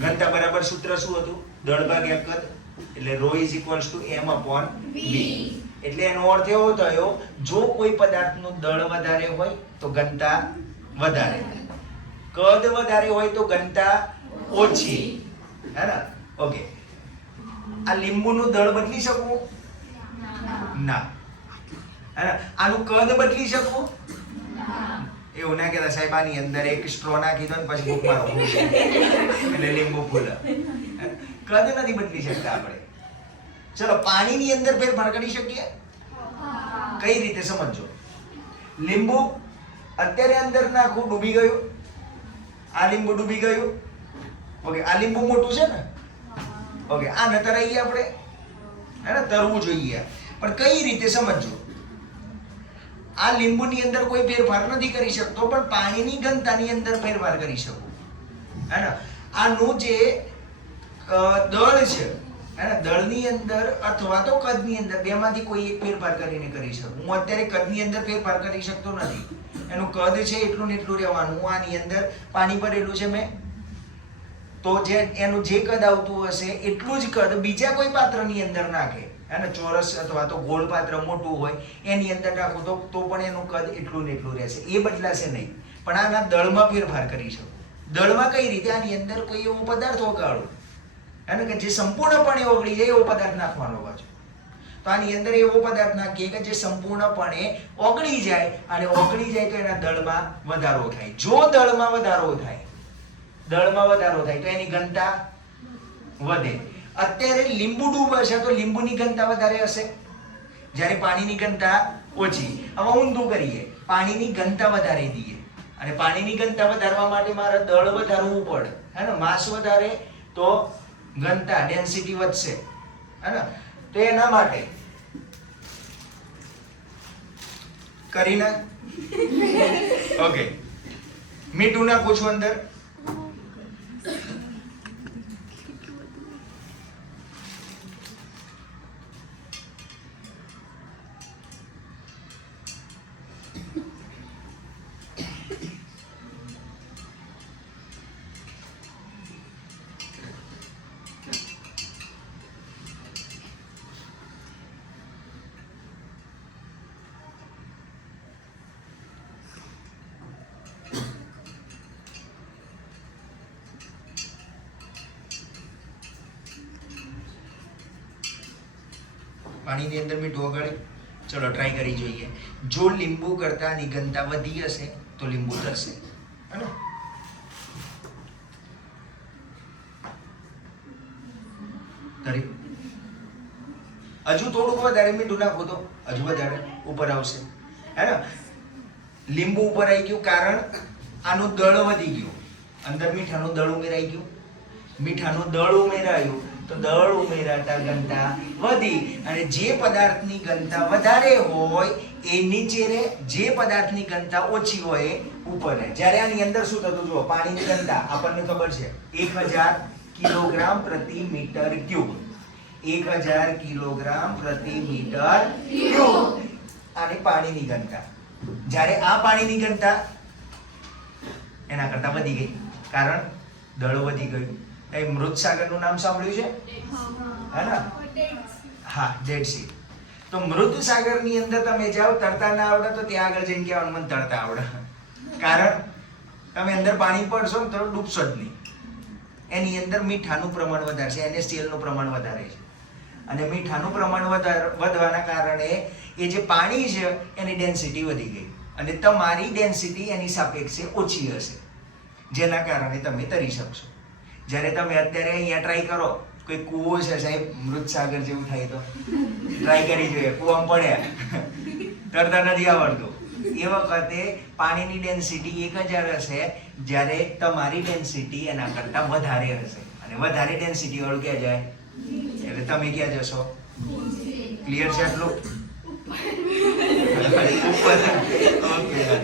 ઘનતા બરાબર સૂત્ર શું હતું? દળ ભાગ્યા કદ, એટલે ρ = m/v. એટલે એનો અર્થ એવો થયો, જો કોઈ પદાર્થનું દળ વધારે હોય તો ઘનતા વધારે, કદ વધારે હોય તો ઘનતા ઓછી, હે ને? ઓકે, આ લીંબુનું દળ બદલી શકું? ના. હે ને? આનું કદ બદલી શકું? એવું ના કહેતા સાહેબ આની અંદર એક સ્ટ્રો નાખી દો ને પછી ભૂખ મારો એટલે લીંબુ ફૂલે. કદ નથી બદલી શકતા આપણે. ચલો, પાણીની અંદર ફેરફાર કરી શકીએ? કઈ રીતે સમજો. લીંબુ અત્યારે અંદર નાખું, ડૂબી ગયું. આ લીંબુ ડૂબી ગયું. ઓકે, આ લીંબુ મોટું છે ને? ઓકે, આ ન તરાઈએ આપણે, હે ને? તરવું જોઈએ. પણ કઈ રીતે સમજો. આ લીંબુની અંદર કોઈ ફેરફાર નથી કરી શકતો, પણ પાણીની ઘનતાની અંદર ફેરફાર કરી શકું, હે ને? આનું જે દળ છે, હે ને, દળની અંદર અથવા તો કદની અંદર બેમાંથી કોઈ એક ફેરફાર કરીને કરી શકું. હું અત્યારે કદની અંદર ફેરફાર કરી શકતો નથી. એનું કદ છે એટલું ને એટલું રહેવાનું. હું આની અંદર પાણી ભરેલું છે મેં, તો જે એનું જે કદ આવતું હશે એટલું જ કદ બીજા કોઈ પાત્રની અંદર નાખે, હે ને? ચોરસ અથવા તો ગોળ પાત્ર મોટું હોય એની અંદર નાખું તો પણ એનું કદ એટલું ને એટલું રહેશે, એ બદલાશે નહીં. પણ આના દળમાં ફેરફાર કરી શકું. દળમાં કઈ રીતે? આની અંદર કોઈ એવો પદાર્થ ઓગાળો, હે ને, કે જે સંપૂર્ણપણે ઓગળી જાય એવો પદાર્થ નાખવાનો પાછો. તો આની અંદર એવો પદાર્થ નાખીએ કે જે સંપૂર્ણપણે ઓગળી જાય, અને ઓગળી જાય તો એના દળમાં વધારો થાય. જો દળમાં વધારો થાય તો એની ઘનતા વધે. અત્યારે લીંબુ ડૂબે છે તો લીંબુની ઘનતા વધારે હશે, જ્યારે પાણીની ઘનતા ઓછી. હવે ઊંધું કરીએ, પાણીની ઘનતા વધારી દઈએ, અને પાણીની ઘનતા વધારવા માટે મારે દળ વધારવું પડે, હે ને? માસ વધારે તો ઘનતા ડેન્સિટી વધશે, હે ને? તો એના માટે કરીને ઓકે, મીઠું નાખું છું અંદર. પાણીની અંદર મીઠું ઓગાળી. ચલો ટ્રાય કરી જોઈએ. જો લીંબુ કરતા આની ઘનતા વધી હશે તો લીંબુ તરશે, હે ને? હજુ થોડુંક વધારે મીઠું નાખો તો હજુ વધારે ઉપર આવશે, હે ને? લીંબુ ઉપર આવી ગયું કારણ આનું દળ વધી ગયું. અંદર મીઠાનું દળ ઉમેરાઈ ગયું. મીઠાનું દળ ઉમેરાયું તો દળ ઉમેરાતા ઘનતા વધી, અને જે પદાર્થની ઘનતા વધારે હોય એ નીચે રહે, જે પદાર્થની ઘનતા ઓછી હોય એ ઉપર રહે. જ્યારે આની અંદર શું થતું જુઓ, પાણીની ઘનતા આપણને ખબર છે 1000 કિલોગ્રામ પ્રતિ મીટર ક્યુબ. 1000 કિલોગ્રામ પ્રતિ મીટર ક્યુબ આની પાણીની ઘનતા. જ્યારે આ પાણીની ઘનતા એના કરતા વધી ગઈ, કારણ દળ વધી ગયું. એ મૃત સાગરનું નામ સાંભળ્યું છે, હે ને? હા, ડેડ સી. તો મૃત સાગરની અંદર તમે જાઓ, તરતા ના આવડે તો ત્યાં આગળ જઈને કહેવાનું મને તરતા આવડે, કારણ તમે અંદર પાણી પડશો ને તો ડૂબશો જ નહીં. એની અંદર મીઠાનું પ્રમાણ વધારે છે, NaCl નું પ્રમાણ વધારે છે, અને મીઠાનું પ્રમાણ વધવાના કારણે એ જે પાણી છે એની ડેન્સિટી વધી ગઈ, અને તમારી ડેન્સિટી એની સાપેક્ષે ઓછી હશે, જેના કારણે તમે તરી શકશો. જ્યારે તમે અત્યારે અહીંયા ટ્રાય કરો, કોઈ કૂવો છે સાહેબ મૃત સાગર જેવું થાય તો ટ્રાય કરી જોઈએ. કૂવામાં પડ્યા, તરતા નથી આવડતું, એ વખતે પાણીની ડેન્સિટી 1000 હશે, જ્યારે તમારી ડેન્સિટી એના કરતાં વધારે હશે, અને વધારે ડેન્સિટી વાળું ક્યાં જાય? એટલે તમે ક્યાં જશો? ક્લિયર છે આટલું? ઉપર. ઓકે.